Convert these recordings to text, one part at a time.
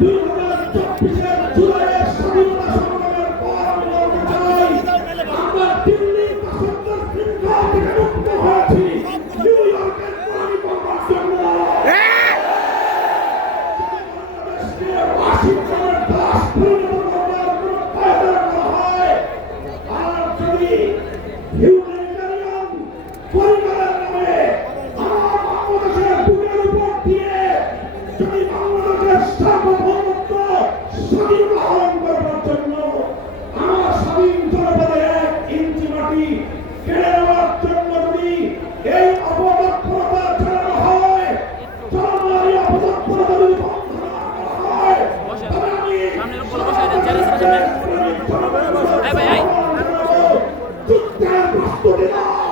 2024 জুলাইয়ের স্বাধীনতা সংগ্রামের পর আমি বলতে চাই, আমরা দিল্লির দাসত্বের শৃঙ্খল থেকে মুক্ত হয়েছি নিউ ইয়র্কের কোরআনী কর্মর জন্য। বাংলাদেশকে ওয়াশিংটনের দাস পরিণত করবার কোনো পায়তারা করা হয়, আর যদি হিউম্যানিটারিয়ান পরিবারের নামে আমার বাংলাদেশের বুকের উপর দিয়ে যদি বাংলাদেশের সার্বভৌমত্ব স্বাধীন আহরণ করবার জন্য আমার স্বাধীন জনপদের 1 ইঞ্চি মাটি কেড়ে নেওয়ার জন্য যদি এই অপতৎপরতা চালানো হয়, চালানোর এই অপতৎপরতা যদি বন্ধ না করা হয়, তবে আমি যুদ্ধের প্রস্তুতি নাও।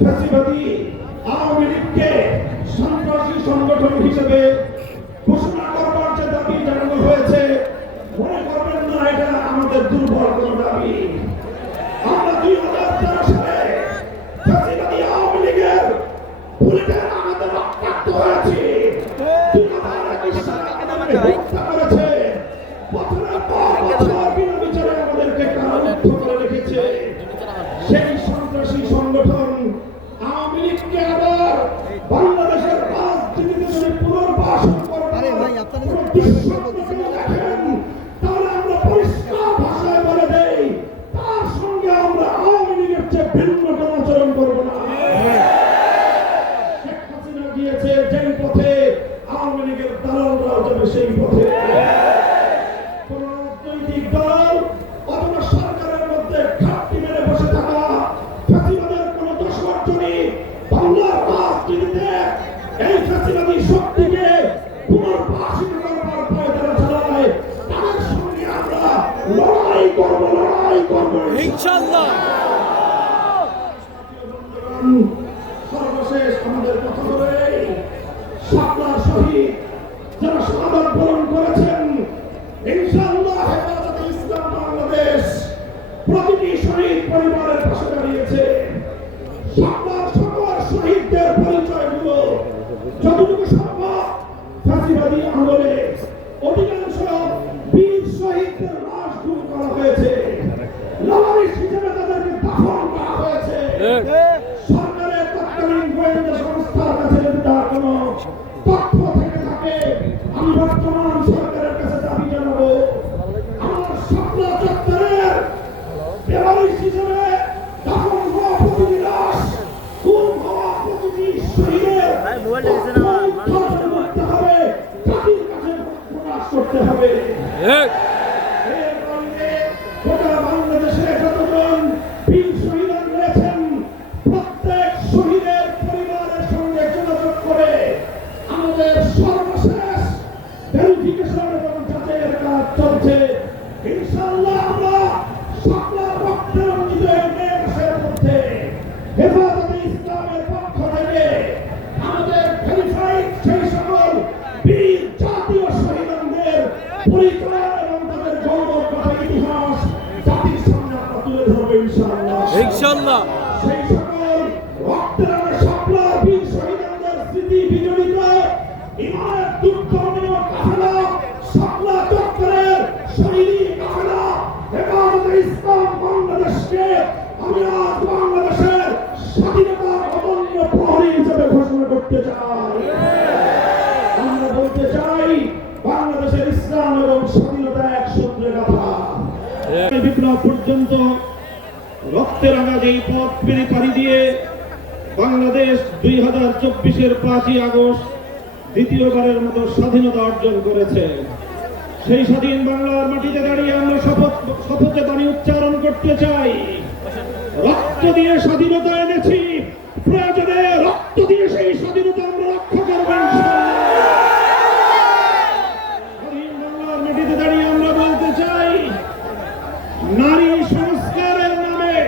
ফ্যাসিবাদী আওয়ামী লীগকে সন্ত্রাসী সংগঠন হিসেবে ঘোষণা করবার যে দাবি জানানো হয়েছে, মনে করবেন না এটা আমাদের দুর্বল কোনো দাবি। আমরা 2013 সালে ফ্যাসিবাদী আওয়ামী লীগের বুলেটের আমাদের রক্তাক্ত হয়েছি। 2021 সালে আমাদেরকে হত্যা করেছে, বছরের পর বছর বিনা বিচারে আমাদেরকে কারারুদ্ধ করে রেখেছে। সেই সন্ত্রাসী সংগঠন আওয়ামী লীগকে আবার বাংলাদেশের রাজনীতিতে যদি পুনর্বাসন করবেন, দেখেন তাহলে আমরা পরিষ্কার ভাষায় বলে দেই, তার সঙ্গে আমরা আওয়ামী লীগের চেয়ে ভিন্ন কোনো আচরণ করব না। শেখ হাসিনা গিয়েছে যেই পথে, আওয়ামী লীগের দালালরাও যাবে সেই পথে। কোন রাজনৈতিক দল অথবা সরকারের মধ্যে ঘাটতি মেরে বসে থাকা ফ্যাসিবাদের কোন দোষী বাংলার রাজনীতিতে এই ফ্যাসিবাদী শক্তিকে পুনর্বাসিত করবার পায়তারা চালায়, তাদের সঙ্গে আমরা লড়াই করব ইনশাআল্লাহ। সর্বশেষ আমাদের কথা বলে শাপলা শহীদ যারা শাহাদাত বরণ করেছেন, ইনশাআল্লাহ হেফাজতে ইসলাম বাংলাদেশ প্রতিটি শহীদ পরিবারের পাশে দাঁড়িয়েছে। শাপলার সকল শহীদদের পরিচয়গুলো যতটুকু সম্ভব ফ্যাসিবাদী আমলে অধিকাংশ বীর শহীদদের লাশ গুম করা হয়েছে, লাওয়ারিস হিসেবে তাদেরকে দাফন করা হয়েছে। সরকারের তৎকালীন গোয়েন্দা সংস্থার কাছে যদি তার কোনো তথ্য থেকে থাকে, আমি বর্তমান সরকারের কাছে দাবি জানাবো, আমার শাপলা চত্বরের বেওয়ারিশ হিসেবে দাফন হওয়া প্রতিটি লাশ, গুম হওয়া প্রতিটি শহীদের করতে হবে, জাতির কাছে প্রকাশ করতে হবে। এর কারণে গোটা বাংলাদেশে যতজন বীর শহীদ রয়েছেন, প্রত্যেক শহীদের পরিবারের সঙ্গে যোগাযোগ করে আমাদের সর্বশেষ ভেরিফিকেশন এবং যাচাইয়ের কাজ চলছে। ইনশাআল্লাহ আমরা শাপলার রক্তে রঞ্জিত দেশের মধ্যে হেফাজতে ইসলামের পক্ষ থেকে আমাদের ভেরিফাইড সেই সকল বীর জাতীয় শহীদদের পরিচয় এবং তাদের গৌরব কথা ইতিহাস জাতির সামনে আমরা তুলে ধরবো ইনশাআল্লাহ। সেই সকল রক্তের শাপলার বীর শহীদদের স্মৃতি বিজড়িত ইমানের দুর্গমনীয় কাফেলা, শাপলা চত্বরের শহীদি কাফেলা হেফাজতে ইসলাম বাংলাদেশকে আমি আজ বাংলাদেশের স্বাধীনতার অনন্য প্রহরী হিসেবে ঘোষণা করতে চাই। আমরা বলতে চাই, বাংলাদেশের ইসলাম এবং স্বাধীনতা এক সূত্রে গাঁথা। বিপ্লব পর্যন্ত রক্তের আঘাত এই পথ পেরে পাড়ি দিয়ে বাংলাদেশ 2024-এর 5ই আগস্ট দ্বিতীয়বারের মতো স্বাধীনতা অর্জন করেছে। সেই স্বাধীন বাংলার মাটিতে দাঁড়িয়ে আমরা শপথে বাণী উচ্চারণ করতে চাই, রক্ত দিয়ে স্বাধীনতা এনেছি, প্রয়োজনে রক্ত দিয়ে সেই স্বাধীনতা আমরা রক্ষা করবো স্বাধীন বাংলার মাটিতে দাঁড়িয়ে আমরা বলতে চাই, নারী সংস্কারের নামে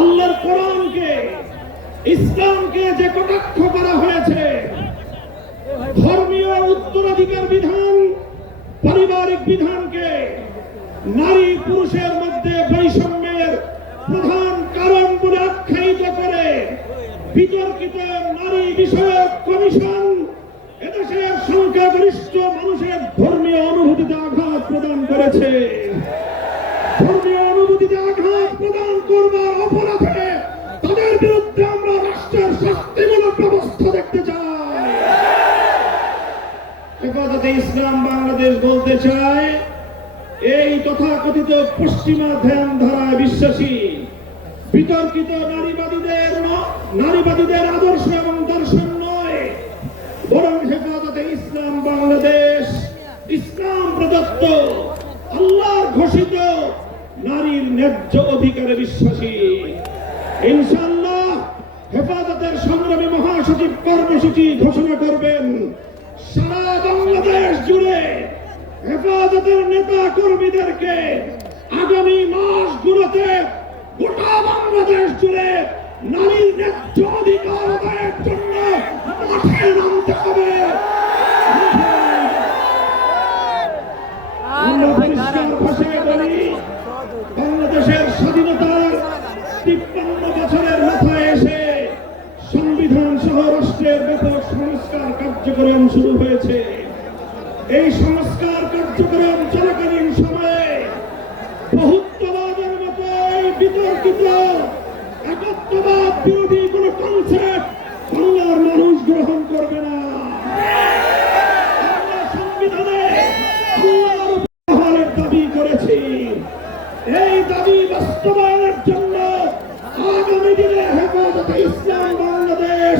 আল্লাহর কোরআনকে, ইসলামকে যে কটাক্ষ করা হয়েছে, ধর্মীয় উত্তরাধিকার বিধান, পারিবারিক বিধানকে নারী পুরুষের মধ্যে বৈষম্যের প্রধান কারণ বলে আখ্যায়িত করে বিতর্কিত নারী বিষয়ক কমিশন এদেশের সংখ্যাগরিষ্ঠ মানুষের ধর্মীয় অনুভূতিতে আঘাত প্রদান করেছে। ধর্মীয় অনুভূতিতে আঘাত প্রদান করবার অপরাধে তাদের বিরুদ্ধে আমরা রাষ্ট্রের শাস্তিমূলক ব্যবস্থা দেখতে চাই। হেফাজতে ইসলাম বাংলাদেশ বলতে চায়, এই তথাকথিত পশ্চিমা ধ্যান ধারায় বিশ্বাসী বিতর্কিত নারীবাদীদের আদর্শ এবং দর্শন নয়, বরং হেফাজতে ইসলাম বাংলাদেশ ইসলাম প্রদত্ত আল্লাহর ঘোষিত নারীর ন্যায্য অধিকারে বিশ্বাসী। ইনশাআল্লাহ হেফাজতের সংগ্রামী মহাসচিব কর্মসূচি ঘোষণা করবেন। সারা বাংলাদেশ জুড়ে হেফাজতের নেতা কর্মীদেরকে আগামী মাসগুলোতে গোটা বাংলাদেশ জুড়ে নারীর ন্যায্য অধিকার আদায়ের জন্য মাঠে নামতে হবে। আমরা পরিষ্কার ভাষায় বলি, বাংলাদেশের স্বাধীনতার ৫৩ বছরের মাথায় এসে সংবিধান সহ রাষ্ট্রের ব্যাপক সংস্কার কার্যক্রম শুরু হয়েছে। এই সংস্কার কার্যক্রম চলাকালীন সময়ে বহুত্ববাদের মতো এই বিতর্কিত একত্ববাদ বিরোধী কোন কনসেপ্ট বাংলার মানুষ গ্রহণ করবে না। আমরা সংবিধানে আল্লাহর উপহারের দাবি করেছি। এই দাবি বাস্তবায়নের জন্য আগামী দিনে হেফাজতে ইসলাম বাংলাদেশ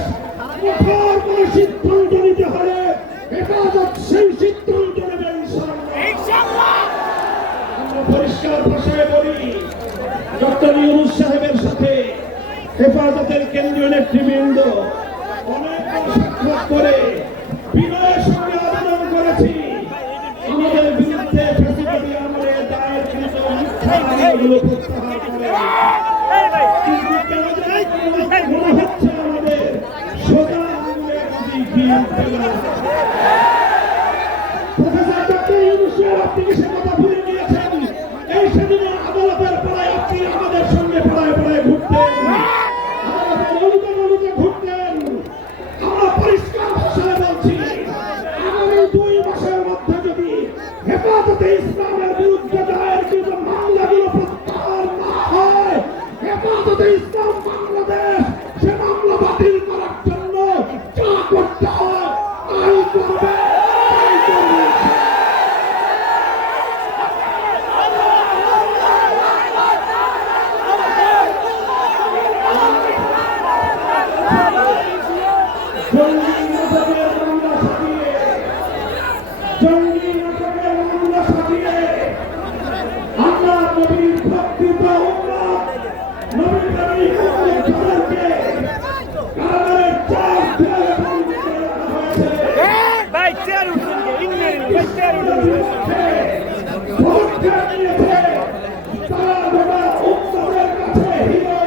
কঠোর কোন সিদ্ধান্ত নিতে হলে হেফাজত সেই সিদ্ধান্ত নেবে ইনশাআল্লাহ। আমরা পরিষ্কার ভাষায় বলি, ডক্টর ইউনূস সাহেবের সাথে হেফাজতের কেন্দ্রীয় নেতৃবৃন্দ অনেকবার সাক্ষাৎ করে বিনয়ের সঙ্গে আবেদন করেছি, আমাদের বিরুদ্ধে ফ্যাসিবাদী আমলে দায়েরকৃত মিথ্যা মামলাগুলো প্রত্যাহার করে। কিন্তু কেন জানি মনে হচ্ছে আমাদের সোজা আঙুলে বুঝি ঘিল ফেলা। প্রফেসর ডক্টর ইউনূস সাহেব, আপনি কি সে কথা ভুলে গিয়েছেন? এই সেদিন আদালতের পড়ায় আপনি আমাদের সঙ্গে পড়ায় পড়ায় ঘুরতেন, আদালতের অলিতে ঘুরতেন। আমরা পরিষ্কার ভাষায় বলছি, আগামী ২ মাসের মধ্যে যদি হেফাজতে ইসলামের বিরুদ্ধে দায়েরকৃত মামলাগুলো প্রত্যাহার না হয়, হেফাজতে ইসলাম বাংলাদেশ সে মামলা বাতিল করার জন্য যা করতে হয় তাই করবে। জঙ্গি নাটকের মামলা সাজিয়ে আমরা নবীর ভক্তিত উম্মত, নবী প্রেমিক উম্মতদেরকে কারাগারের চার দেয়ালে বন্দী করে রাখা হয়েছে। পদক্ষেপ নিয়েছে তারা গোটা উম্মতের কাছে হিরো,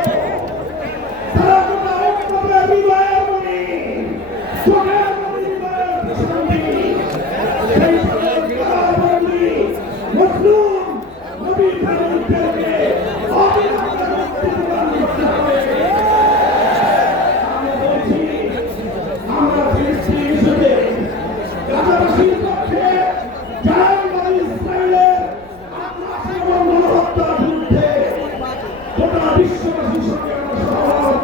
তারা গোটা উম্মতের হৃদয়ের মণি, চোখের মণি, হৃদয়ের প্রশান্তি। সেই কারাবন্দী মজলুম নবী প্রেমিকদেরকে অবিলম্বে মুক্তি প্রদান করতে হবে। আমরা বলছি, আমরা ফিলিস্তিন হিসেবে গাজাবাসীর পক্ষে জায়নবাদী ইসরায়েলের আগ্রাসী এবং গণহত্যার বিরুদ্ধে গোটা বিশ্ববাসীর সঙ্গে আমরা সহমত।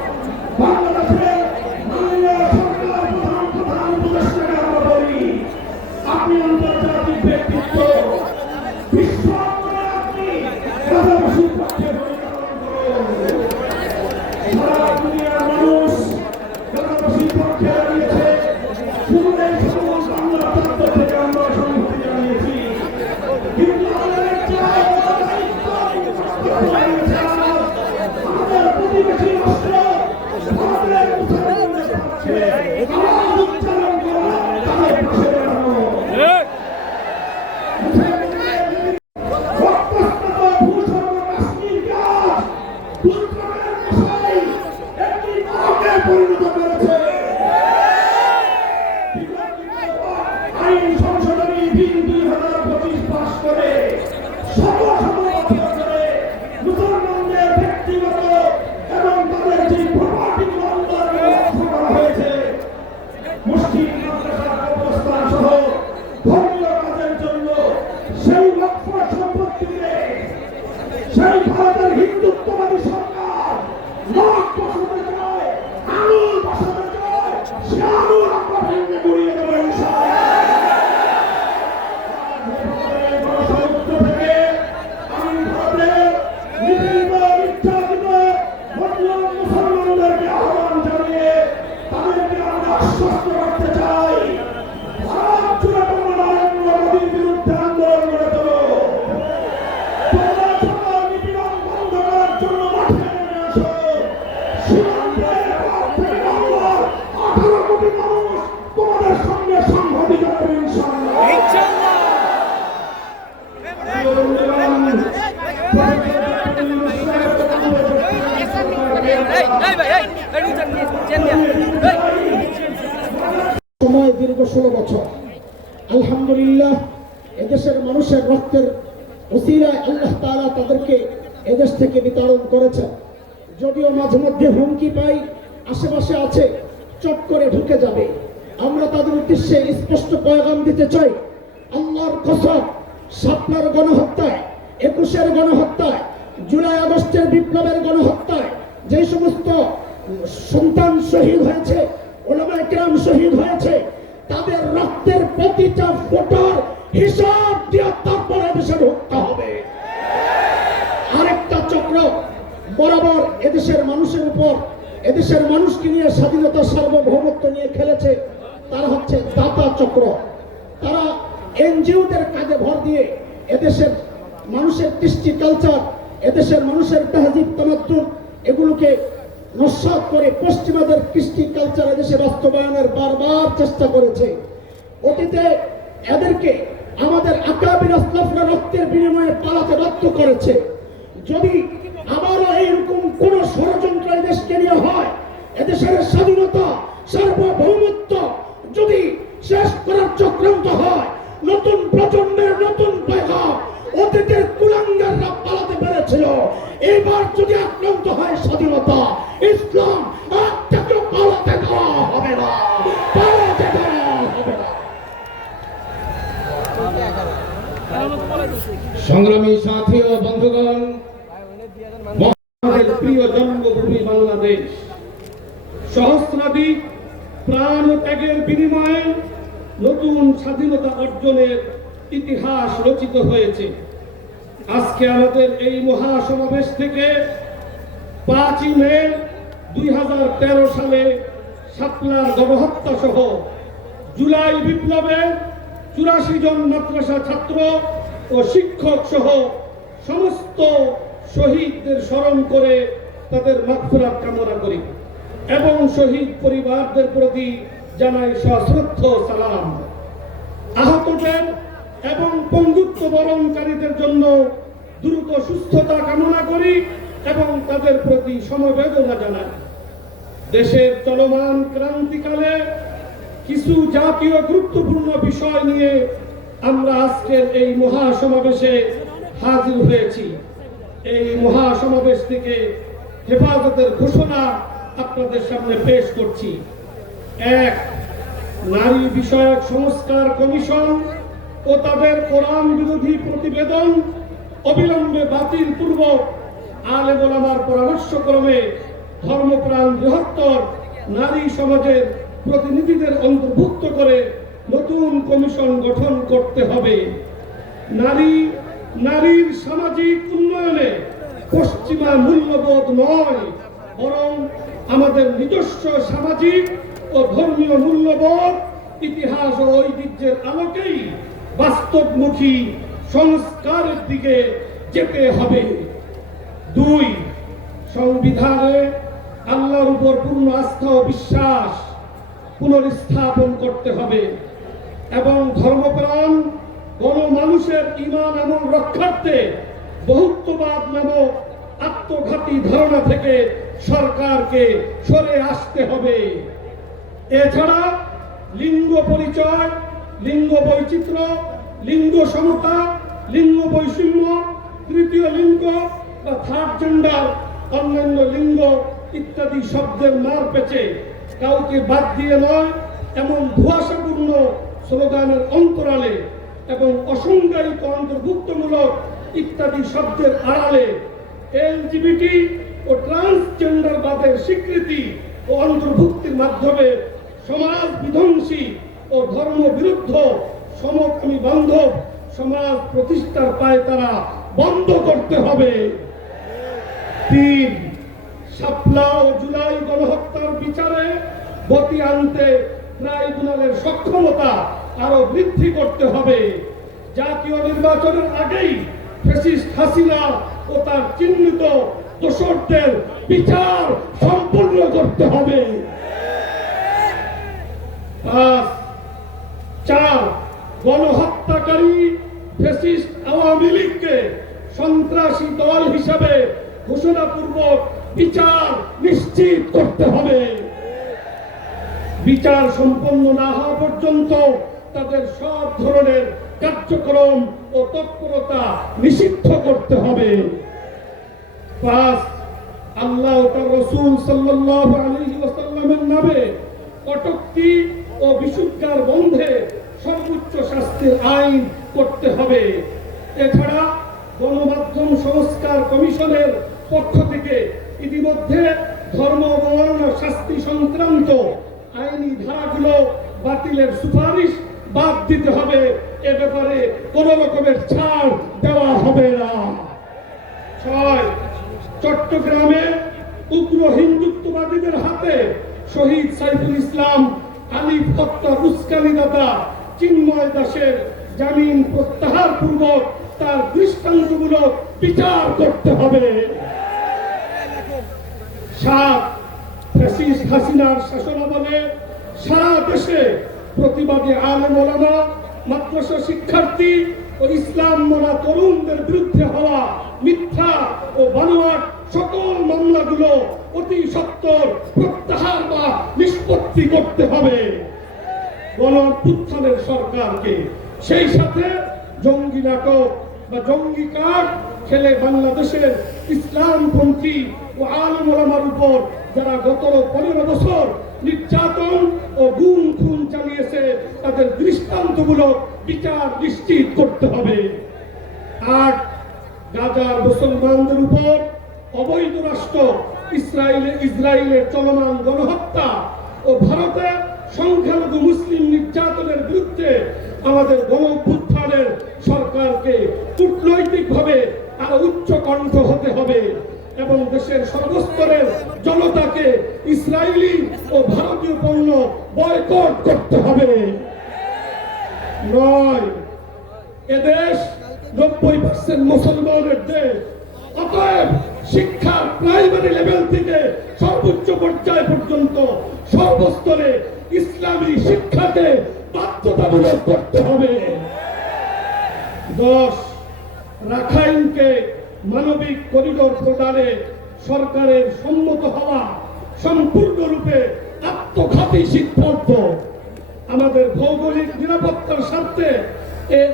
বাংলাদেশের মাননীয় সরকার প্রধান উপদেষ্টাকে আমরা বলি, আপনি আন্তর্জাতিক ব্যক্তিত্ব, বিশ্ব আপনি গাজাবাসী ভারতের হিন্দুত্ববাদী সরকার মত বসাতে চায়, আঙুল বসাতে চায়, সে আঙুল আমরা ভেঙে গুড়িয়ে দেবো ইনশাআল্লাহ। গণসমুদ্র থেকে আমি ভারতের নিপীড়িত নির্যাতিত মুসলিম মুসলমানদেরকে আহ্বান জানিয়ে তাদেরকে আমরা আশ্বস্ত করতে চাই, ভারত জুড়ে তোমরা নরেন্দ্র মোদীর বিরুদ্ধে আন্দোলন করে তোলো। তোমরা সকল নিপীড়ন বন্ধ করার জন্য মাঠে নেমে আসো। সীমান্তের পার থেকে বাংলার 18 কোটি মানুষ তোমাদের সঙ্গে সংহতি জানাবে ইনশাআল্লাহ। সময় দীর্ঘ 16 বছর, আলহামদুলিল্লাহ এদেশের মানুষের রক্তের ওসিলায় আল্লাহ তাআলা তাদেরকে এদেশ থেকে বিতাড়ন করেছেন। যদিও মাঝে মধ্যে হুমকি পাই আশেপাশে আছে, চট করে ঢুকে যাবে। আমরা তাদের উদ্দেশ্যে স্পষ্ট পয়গাম দিতে চাই, আল্লাহর কসম, শাপলার গণহত্যায়, 21-এর গণহত্যায়, জুলাই আগস্টের বিপ্লবের গণহত্যায় যে সমস্ত সন্তান শহীদ হয়েছে, ওলামায়ে কেরাম শহীদ হয়েছে, তাদের রক্তের প্রতিটা ফোঁটার হিসাব দিয়ে তারপরে দেশে ঢুকতে হবে। আরেকটা চক্র বরাবর এদেশের মানুষের উপর, এদেশের মানুষকে নিয়ে স্বাধীনতা সার্বভৌমত্ব নিয়ে খেলেছে, তারা হচ্ছে দাতা চক্র। তারা এনজিওদের কাজে ভর দিয়ে এদেশের মানুষের কৃষ্টি কালচার, এদেশের মানুষের তাহজিব তামাদ্দুন এগুলোকে নস্যাৎ করে পশ্চিমাদের কৃষ্টি কালচার এদেশে বাস্তবায়নের বারবার চেষ্টা করেছে। অতীতে এদেরকে আমাদের আকাবির আসলাফরা রক্তের বিনিময়ে পালাতে বাধ্য করেছে। যদি আবারও এইরকম কোন ষড়যন্ত্র এদেশকে নিয়ে হয়, এদেশের স্বাধীনতা সার্বভৌমত্ব যদি শেষ করার চক্রান্ত হয়, নতুন প্রজন্মের নতুন পয়গাম, অতীতের কুলাঙ্গাররা পালাতে পেরেছিল, এবার যদি আক্রান্ত হয় স্বাধীনতা, ইসলাম, একটাকে পালাতে দেওয়া হবে না, পালাতে দেওয়া হবে না। সংগ্রামী সাথী ও বন্ধুগণ, আমাদের প্রিয় জন্মভূমি বাংলাদেশ সহস্রাধিক প্রাণ ও ত্যাগের বিনিময়ে নতুন স্বাধীনতা অর্জনের ইতিহাস রচিত হয়েছে। আজকে আমাদের এই মহাসমাবেশ থেকে 5ই মে 2013 সালে শাপলার গণহত্যা সহ জুলাই বিপ্লবে 84 জন মাদ্রাসা ছাত্র ও শিক্ষক সহ সমস্ত শহীদদের স্মরণ করে তাদের মাগফিরাত কামনা করি এবং শহীদ পরিবারদের প্রতি জানাই সশ্রদ্ধ সালাম। আহতদের এবং পঙ্গুত্ব বরণকারীদের জন্য দ্রুত সুস্থতা কামনা করি এবং তাদের প্রতি সমবেদনা জানাই। দেশের চলমান ক্রান্তিকালে কিছু জাতীয় গুরুত্বপূর্ণ বিষয় নিয়ে আমরা আজকের এই মহাসমাবেশে হাজির হয়েছি। এই মহাসমাবেশ থেকে হেফাজতের ঘোষণা আপনাদের সামনে পেশ করছি। 1. নারী বিষয়ক সংস্কার কমিশন ও তাদের কোরআন বিরোধী প্রতিবেদন অবিলম্বে বাতিল পূর্বক আলেম ওলামার পরামর্শক্রমে ধর্মপ্রাণ বৃহত্তর নারী সমাজের প্রতিনিধিদের অন্তর্ভুক্ত করে নতুন কমিশন গঠন করতে হবে। নারীর সামাজিক উন্নয়নে পশ্চিমা মূল্যবোধ নয়, বরং আমাদের নিজস্ব সামাজিক ও ধর্মীয় মূল্যবোধ, ইতিহাস ও ঐতিহ্যের আলোকেই বাস্তবমুখী সংস্কারের দিকে যেতে হবে। 2. সংবিধানে আল্লাহর উপর পূর্ণ আস্থা ও বিশ্বাস পুনর্স্থাপন করতে হবে এবং ধর্মপ্রাণ গণমানুষের ঈমান আমল রক্ষার্থে বহুত্ববাদ নামক আত্মঘাতী ধারণা থেকে সরকারকে সরে আসতে হবে। এছাড়া লিঙ্গ পরিচয়, লিঙ্গ বৈচিত্র্য, লিঙ্গ সমতা, লিঙ্গ বৈষম্য, তৃতীয় লিঙ্গ বা থার্ড জেন্ডার, অন্যান্য লিঙ্গ ইত্যাদি শব্দের মার পেঁচে কাউকে বাদ দিয়ে নয় এমন ধোঁয়াশাপূর্ণ স্লোগানের অন্তরালে এবং অসংজ্ঞায়িত অন্তর্ভুক্তমূলক ইত্যাদি শব্দের আড়ালে এলজিবিটি ও ট্রান্সজেন্ডার বাদের স্বীকৃতি ও অন্তর্ভুক্তির মাধ্যমে সমাজ বিধ্বংসী ও ধর্ম বিরুদ্ধ সমকামী বান্ধব সমাজ প্রতিষ্ঠার পায়তারা বন্ধ করতে হবে। 3. শাপলা ও জুলাই গণহত্যার বিচারে গতি আনতে ট্রাইব্যুনালের সক্ষমতা আরো বৃদ্ধি করতে হবে। জাতীয় নির্বাচনের আগেই ফ্যাসিস্ট হাসিনা ও তার চিহ্নিত দোষরদের বিচার সম্পূর্ণ করতে হবে। 4. গণহত্যাকারী ফ্যাসিস্ট আওয়ামী লীগকে সন্ত্রাসী দল হিসাবে ঘোষণাপূর্বক বিচার নিশ্চিত করতে হবে। বিচার সম্পন্ন না হওয়া পর্যন্ত তাদের সব ধরনের কার্যক্রম ও তৎপরতা নিষিদ্ধ করতে হবে। 5. আল্লাহ ও তার রাসূল সাল্লাল্লাহু আলাইহি ওয়াসাল্লামের নামে কটূক্তি ও বিশুদ্ধার বন্ধে সর্বোচ্চ শাস্তির আইন করতে হবে। এছাড়া গণমাধ্যম সংস্কার কমিশনের পক্ষ থেকে ইতিমধ্যে ধর্ম অবমাননা শাস্তি সংক্রান্ত আইনি ধারাগুলো বাতিলের সুপারিশ বাদ দিতে হবে। এ ব্যাপারে কোন রকমের ছাড় দেওয়া হবে না। 6. চট্টগ্রামে উগ্র হিন্দুত্ববাদীদের হাতে শহীদ সাইফুল ইসলাম আলিফ হত্যা উস্কানিদাতা চিন্ময় দাসের জামিন প্রত্যাহার পূর্বক তার দৃষ্টান্তগুলো বিচার করতে হবে। 7. ফ্যাসিস্ট হাসিনার শাসনামলে সারা দেশে প্রতিবাদী আলেম ওলামা, মাদ্রাসা শিক্ষার্থী ও ইসলাম মানা তরুণদের বিরুদ্ধে হওয়া মিথ্যা ও বানোয়াট সকল মামলাগুলো অতি সত্বর প্রত্যাহার বা নিষ্পত্তি করতে হবে। গণঅভ্যুত্থানের সরকারকে সেই সাথে জঙ্গি নাটক বা জঙ্গি কার্ড খেলে বাংলাদেশের ইসলামপন্থী ও আলেম ওলামার উপর যারা গত 15 বছর নির্যাতন ও গুম খুন চালিয়েছে তাদের দৃষ্টান্তগুলো বিচার নিশ্চিত করতে হবে। 8. গাজার মুসলমানদের উপর অবৈধ রাষ্ট্র ইসরায়েলের চলমান গণহত্যা ও ভারতে সংখ্যালঘু মুসলিম নির্যাতনের বিরুদ্ধে আমাদের গণঅভ্যুত্থানের সরকারকে কূটনৈতিকভাবে আরো উচ্চ কণ্ঠ হতে হবে এবং দেশের সর্বস্তরের জনতাকে ইসরায়েলি ও ভারতীয় পণ্য বয়কট করতে হবে। 9. এদেশ 90% মুসলমানের দেশ। অতএব শিক্ষার প্রাইমারি লেভেল থেকে সর্বোচ্চ পর্যায় পর্যন্ত সর্বস্তরে ইসলামী শিক্ষাকে বাধ্যতামূলক করতে হবে। 10. রাখাইনকে মানবিক করিডোর প্রদানে সরকারের সম্মত হওয়া সম্পূর্ণরূপে আত্মঘাতী সিদ্ধান্ত। আমাদের ভৌগোলিক নিরাপত্তার স্বার্থে এই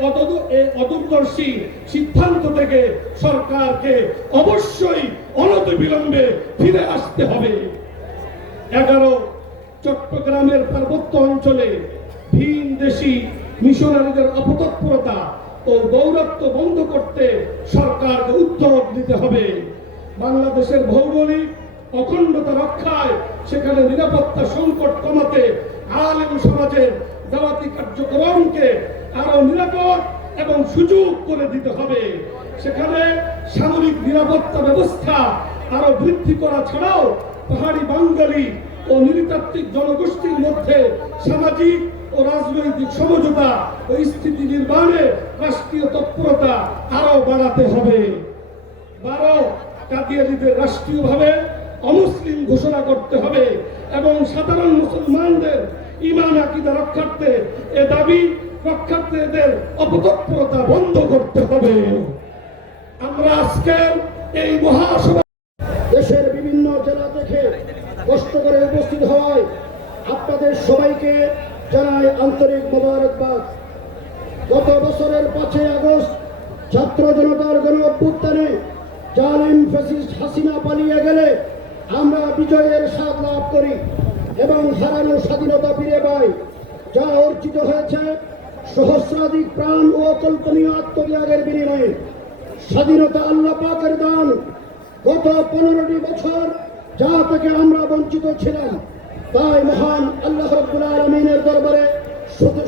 অদূরদর্শী সিদ্ধান্ত থেকে সরকারকে অবশ্যই অনতিবিলম্বে ফিরে আসতে হবে। 11. চট্টগ্রামের পার্বত্য অঞ্চলে ভিন দেশি মিশনারিদের অপতৎপরতা ও দৌরাত্ম্য বন্ধ করতে সরকারকে উদ্যোগ নিতে হবে। বাংলাদেশের ভৌগোলিক অখণ্ডতা রক্ষায় সেখানে নিরাপত্তা সংকট কমাতে আলেম সমাজের দাওয়াতি কার্যক্রমকে আরো নিরাপদ এবং সুযোগ করে দিতে হবে। সেখানে সামরিক নিরাপত্তা ব্যবস্থা আরো বৃদ্ধি করা ছাড়াও পাহাড়ি বাঙালি ও নৃতাত্ত্বিক জনগোষ্ঠীর মধ্যে সামাজিক ও রাজনৈতিক সমঝোতা ও স্থিতি নির্মাণে রাষ্ট্রীয় তৎপরতা আরো বাড়াতে হবে। 12. কাদিয়ানীদের রাষ্ট্রীয়ভাবে অমুসলিম ঘোষণা করতে হবে এবং সাধারণ মুসলমানদের ঈমান আকীদা রক্ষার্থে এ দাবি রক্ষার্থে এদের অপতৎপরতা বন্ধ করতে হবে। আমরা আজকে এই মহাসভা দেশের বিভিন্ন জেলা থেকে কষ্ট করে উপস্থিত হওয়ায় আপনাদের সবাইকে জানাই আন্তরিক মোবারকবাদ। গত বছরের 5 আগস্ট ছাত্র জনতার গণ অভ্যুত্থানে জালিম ফ্যাসিস্ট হাসিনা পালিয়ে গেলে আমরা বিজয়ের স্বাদ লাভ করি এবং হারানো স্বাধীনতা ফিরে পাই, যা অর্জিত হয়েছে সহস্রাধিক প্রাণ ও অকল্পনীয় আত্মত্যাগের বিনিময়ে। স্বাধীনতা আল্লাহ পাকের দান, গত 15টি বছর যা থেকে আমরা বঞ্চিত ছিলাম, তাই মহান আল্লাহ রাব্বুল আলামিনের দরবারে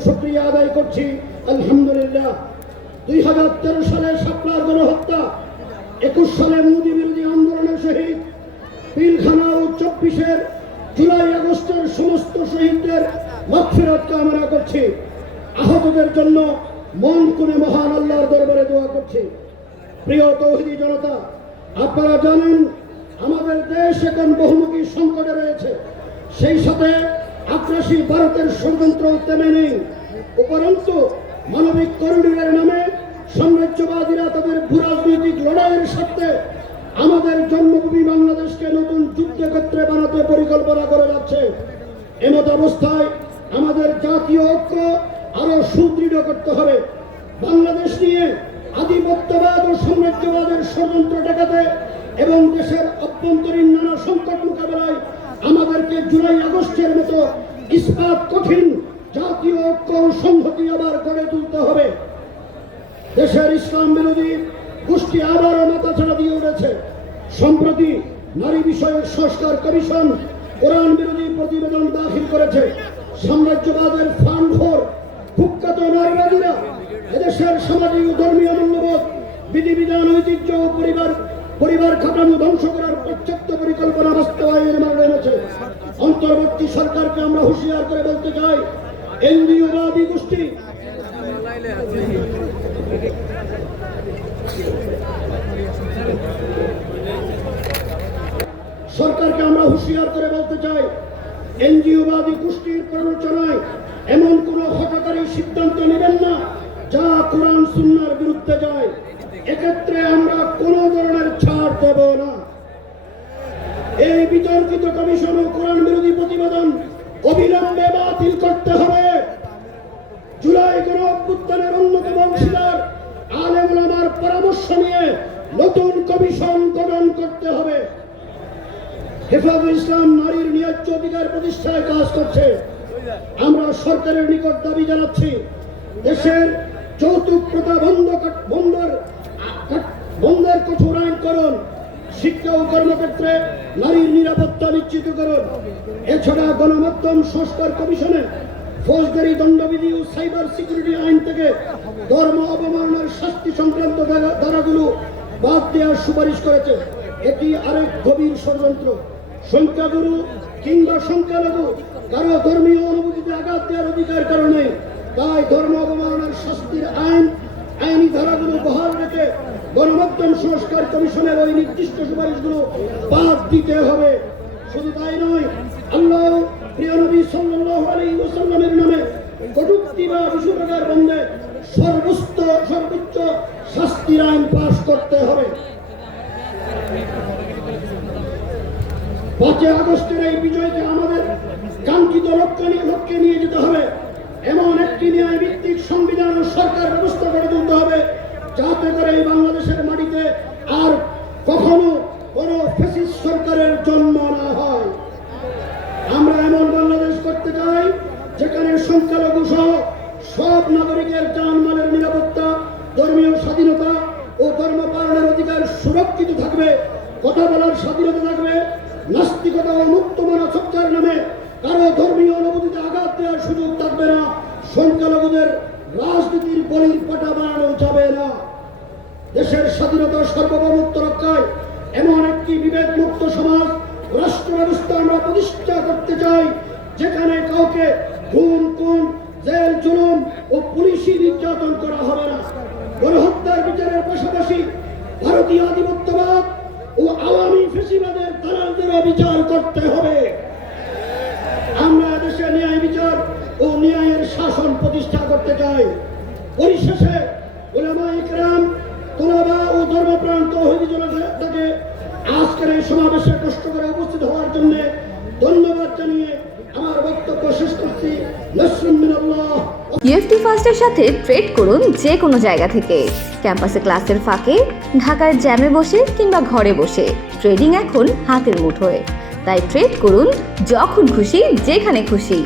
শুকরিয়া আদায় করছি। আলহামদুলিল্লাহ। 2013 সালে শাপলার গণহত্যা, 21 সালে মোদী বিরোধী আন্দোলনের শহীদ, পিলখানা ও 24 জুলাই আগস্টের সমস্ত শহীদদের মাগফিরাত কামনা করছি। আহতদের জন্য মন খুলে মহান আল্লাহর দরবারে দোয়া করছি। প্রিয় তৌহিদি জনতা, আপনারা জানেন আমাদের দেশ এখন বহুমুখী সংকটে রয়েছে। সেই সাথে আগ্রাসী ভারতের ষড়যন্ত্র থেমে নেই। উপরন্তু মানবিক করিডোরের নামে সাম্রাজ্যবাদীরা তাদের ভূরাজনৈতিক লড়াইয়ের স্বার্থে আমাদের জন্মভূমি বাংলাদেশকে নতুন যুদ্ধক্ষেত্রে বানাতে পরিকল্পনা করে যাচ্ছে। এমত অবস্থায় আমাদের জাতীয় ঐক্য আরো সুদৃঢ় করতে হবে। বাংলাদেশ নিয়ে আধিপত্যবাদ ও সাম্রাজ্যবাদের ষড়যন্ত্র ঠেকাতে এবং দেশের অভ্যন্তরীণ নানা সংকট মোকাবেলায় আমাদেরকে জুলাই আগস্টের মতো ইস্পাত কঠিন জাতীয় ঐক্য ও সংহতি আবার গড়ে তুলতে হবে। দেশের ইসলাম বিরোধী গোষ্ঠী আবারও মাথাছাড়া দিয়ে উঠেছে। সম্প্রতি নারী বিষয়ক সংস্কার কমিশন কোরআন বিরোধী প্রতিবেদন দাখিল করেছে। সাম্রাজ্যবাদের ফান্ডখোর কুখ্যাত নারীবাদীরা এদেশের সামাজিক ও ধর্মীয় মূল্যবোধ, বিধিবিধান, ঐতিহ্য ও পরিবার কাঠামো ধ্বংস করার পাশ্চাত্য পরিকল্পনা বাস্তবায়নের মাঝে এনেছে। অন্তর্বর্তী সরকারকে আমরা হুঁশিয়ার করে বলতে চাই, এনজিওবাদী গোষ্ঠী সরকারকে আমরা হুঁশিয়ার করে বলতে চাই, এনজিওবাদী গোষ্ঠীর প্ররোচনায় এমন কোন হঠকারী সিদ্ধান্ত নেবেন না যা কোরআন সুন্নাহর বিরুদ্ধে যায়। এক্ষেত্রে আমরা কোন ধরনের ছাড় দেব না। এই বিতর্কিত কমিশন ও কোরআন বিরোধী প্রতিবেদন অবিলম্বে বাতিল করতে হবে। জুলাই গণ অভ্যুত্থানের অন্যতম অংশীদার আলেম ওলামার পরামর্শ নিয়ে নতুন কমিশন গঠন করতে হবে। হেফাজুল ইসলাম নারীর ন্যায্য অধিকার প্রতিষ্ঠায় কাজ করছে। আমরা সরকারের নিকট দাবি জানাচ্ছি, দেশের যৌতুক প্রথা বন্ধের কঠোর আইন করুন, শিক্ষা ও কর্মক্ষেত্রে নারীর নিরাপত্তা নিশ্চিত করুন। এছাড়া গণমাধ্যম সংস্কার কমিশনে ফৌজদারি দণ্ডবিধি ও সাইবার সিকিউরিটি আইন থেকে ধর্ম অবমাননার শাস্তি সংক্রান্ত ধারাগুলো বাদ দেওয়ার সুপারিশ করেছে। এটি আরেক গভীর ষড়যন্ত্র। সংখ্যাগুরু কিংবা সংখ্যালঘু কারো ধর্মীয় অনুভূতিতে আঘাত দেওয়ার অধিকার কারণে তাই ধর্ম অবমাননার শাস্তির আইনি ধারাগুলো বহাল রেখে গণমাধ্যম সংস্কার কমিশনের ওই নির্দিষ্ট সুপারিশগুলো বাদ দিতে হবে। শুধু তাই নয়, আল্লাহ প্রিয় নবী সাল্লাল্লাহু আলাইহি ওয়াসাল্লামের নামে কটূক্তি বা বিষোদ্গার বন্ধে সর্বোচ্চ শাস্তির আইন পাশ করতে হবে। 5 আগস্টের এই বিজয়কে আমাদের কাঙ্ক্ষিত লক্ষ্যে নিয়ে যেতে হবে। এমন একটি ন্যায় ভিত্তিক সংবিধান ও সরকার ব্যবস্থা গড়ে তুলতে হবে যাতে করে এই বাংলাদেশের মাটিতে আর কখনো কোন ফ্যাসিস্ট সরকারের জন্ম না হয়। আমরা এমন বাংলাদেশ করতে চাই যেখানে সংখ্যালঘু সহ সব নাগরিকের জানমালের নিরাপত্তা, ধর্মীয় স্বাধীনতা ও ধর্ম পালনের অধিকার সুরক্ষিত থাকবে, কথা বলার স্বাধীনতা থাকবে, নাস্তিকতা ও মুক্তমনা সত্যার নামে কারো ধর্মীয় অনুভূতিতে আঘাত দেওয়ার সুযোগ থাকবে না, সংখ্যালঘুদের রাজনীতির বলির পাটা বানানো যাবে না। দেশের স্বাধীনতা সার্বভৌমত্ব রক্ষায় এমন একটি বিভেদ মুক্ত সমাজ রাষ্ট্র ব্যবস্থা আমরা প্রতিষ্ঠা করতে চাই যেখানে কাউকে খুন, জেল, জুলুম ও পুলিশি নির্যাতন করা হবে না। গণহত্যার বিচারের পাশাপাশি ভারতীয় আধিপত্যবাদ ও আওয়ামী ফ্যাসিবাদের দালালদেরও বিচার করতে হবে। আমরা দেশে ন্যায় বিচার ও ন্যায়ের শাসন প্রতিষ্ঠা করতে চাই। পরিশেষে উলামায়ে কেরাম, তোলাবা ও ধর্মপ্রাণ তৌহিদি জনতাকে আজকের এই সমাবেশে কষ্ট করে উপস্থিত হওয়ার জন্য ধন্যবাদ জানিয়ে আমার বক্তব্য শেষ করছি। নাসরুম মিনাল্লাহ। ইউএফটি ফার্স্টের সাথে ট্রেড করুন যে কোনো জায়গা থেকে, ক্যাম্পাসে ক্লাসের ফাঁকে, ঢাকার জ্যামে বসে কিংবা ঘরে বসে। ট্রেডিং এখন হাতের মুঠোয়, তাই ট্রেড করুন যখন খুশি, যেখানে খুশি।